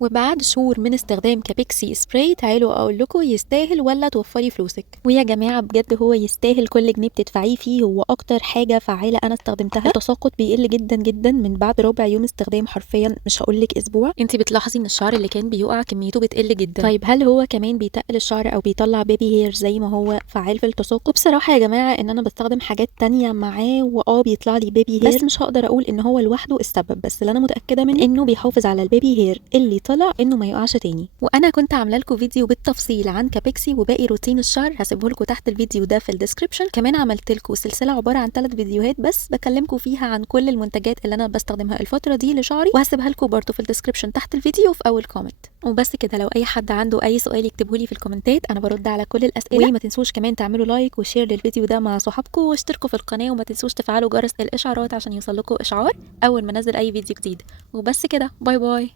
وبعد شهور من استخدام كابيكسي سبراي تعالوا اقول لكم يستاهل ولا توفري فلوسك. ويا جماعه بجد هو يستاهل كل جنيه بتدفعيه فيه، هو اكتر حاجه فعاله انا استخدمتها. التساقط بيقل جدا جدا من بعد ربع يوم استخدام، حرفيا مش هقول لك اسبوع. انت بتلاحظي ان الشعر اللي كان بيقع كميته بتقل جدا. طيب هل هو كمان بيتقل الشعر او بيطلع بيبي هير زي ما هو فعال في التساقط؟ بصراحه يا جماعه ان انا بستخدم حاجات تانية معاه بيطلع لي بيبي هير، بس مش هقدر اقول ان هو لوحده السبب، بس اللي انا متاكده منه انه بيحافظ على البيبي هير اللي طلع انه ما يقعش تاني. وانا كنت عامله لكم فيديو بالتفصيل عن كابيكسي وباقي روتين الشعر، هسيبه لكم تحت الفيديو ده في الديسكربشن. كمان عملت لكم سلسله عباره عن 3 فيديوهات بس بكلمكم فيها عن كل المنتجات اللي انا بستخدمها الفتره دي لشعري، وهسيبها لكم برده في الديسكربشن تحت الفيديو وفي اول كومنت. وبس كده، لو اي حد عنده اي سؤال يكتبه لي في الكومنتات، انا برد على كل الاسئله. وما تنسوش كمان تعملوا لايك وشير للفيديو ده مع صحابكم، واشتركوا في القناه، وما تنسوش تفعلوا جرس الاشعارات عشان يوصلكوا اشعار اول ما انزل اي فيديو جديد. وبس كده، باي باي.